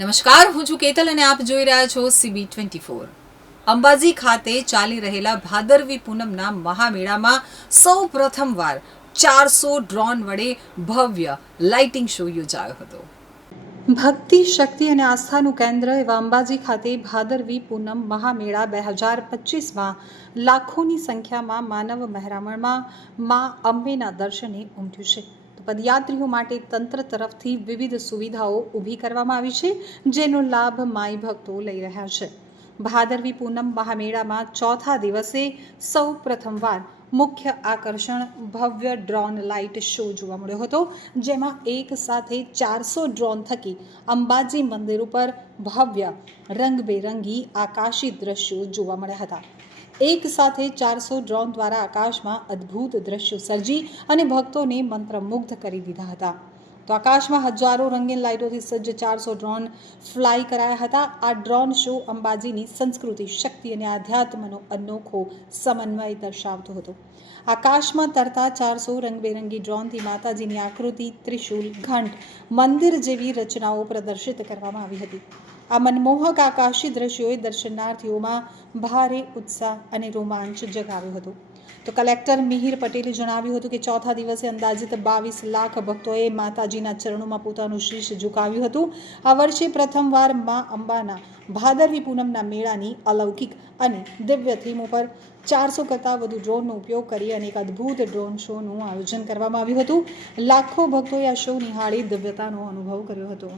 નમસ્કાર, હું છું કેતલ અને આપ જોઈ રહ્યા છો સીબી ટ્વેન્ટી ફોર અંબાજી ખાતે ચાલી રહેલા ભાદરવી પૂનમના મહામેળામાં સૌ પ્રથમવાર ચારસો ડ્રોન વડે ભવ્ય લાઇટિંગ શો યોજાયો હતો. ભક્તિ, શક્તિ અને આસ્થાનું કેન્દ્ર એવા અંબાજી ખાતે ભાદરવી પૂનમ મહામેળા બે હજાર પચીસમાં લાખોની સંખ્યામાં માનવ મહેરામણમાં મા અંબેના દર્શને ઉમટ્યું છે. પદયાત્રીઓ માટે તંત્ર તરફથી વિવિધ સુવિધાઓ ઊભી કરવામાં આવી છે, જેનો લાભ માઈ ભક્તો લઈ રહ્યા છે. ભાદરવી પૂનમ મહામેળામાં ચોથા દિવસે સૌ પ્રથમવાર મુખ્ય આકર્ષણ ભવ્ય ડ્રોન લાઇટ શો જોવા મળ્યો હતો, જેમાં એક સાથે ચારસો ડ્રોન થકી અંબાજી મંદિર ઉપર ભવ્ય રંગબેરંગી આકાશી દ્રશ્યો જોવા મળ્યા હતા. એક સાથે ચારસો ડ્રોન દ્વારા આકાશમાં અદ્ભુત દ્રશ્યો સર્જી અને ભક્તોને મંત્રમુગ્ધ કરી દીધા હતા. તો આકાશમાં હજારો રંગીન લાઇટોથી સજ્જ ચારસો ડ્રોન ફ્લાય કરાયા હતા. આ ડ્રોન શો અંબાજીની સંસ્કૃતિ, શક્તિ અને આધ્યાત્મનો અનોખો સમન્વય દર્શાવતો હતો. આકાશમાં તરતા ચારસો રંગબેરંગી ડ્રોનથી માતાજીની આકૃતિ, ત્રિશૂલ, ઘંટ, મંદિર જેવી રચનાઓ પ્રદર્શિત કરવામાં આવી હતી. આ મનમોહક આકાશી દ્રશ્યોએ દર્શનાર્થીઓમાં ભારે ઉત્સાહ અને રોમાંચ જગાવ્યો હતો. તો કલેક્ટર મિહિર પટેલે જણાવ્યું હતું કે ચોથા દિવસે અંદાજિત બાવીસ લાખ ભક્તોએ માતાજીના ચરણોમાં પોતાનું શીશ ઝુકાવ્યું હતું. આ વર્ષે પ્રથમવાર મા અંબાના ભાદરવી પૂનમના મેળાની અલૌકિક અને દિવ્ય થીમ ઉપર ચારસો કરતાં વધુ ડ્રોનનો ઉપયોગ કરી અને એક અદ્ભુત ડ્રોન શોનું આયોજન કરવામાં આવ્યું હતું. લાખો ભક્તોએ આ શો નિહાળી દિવ્યતાનો અનુભવ કર્યો હતો.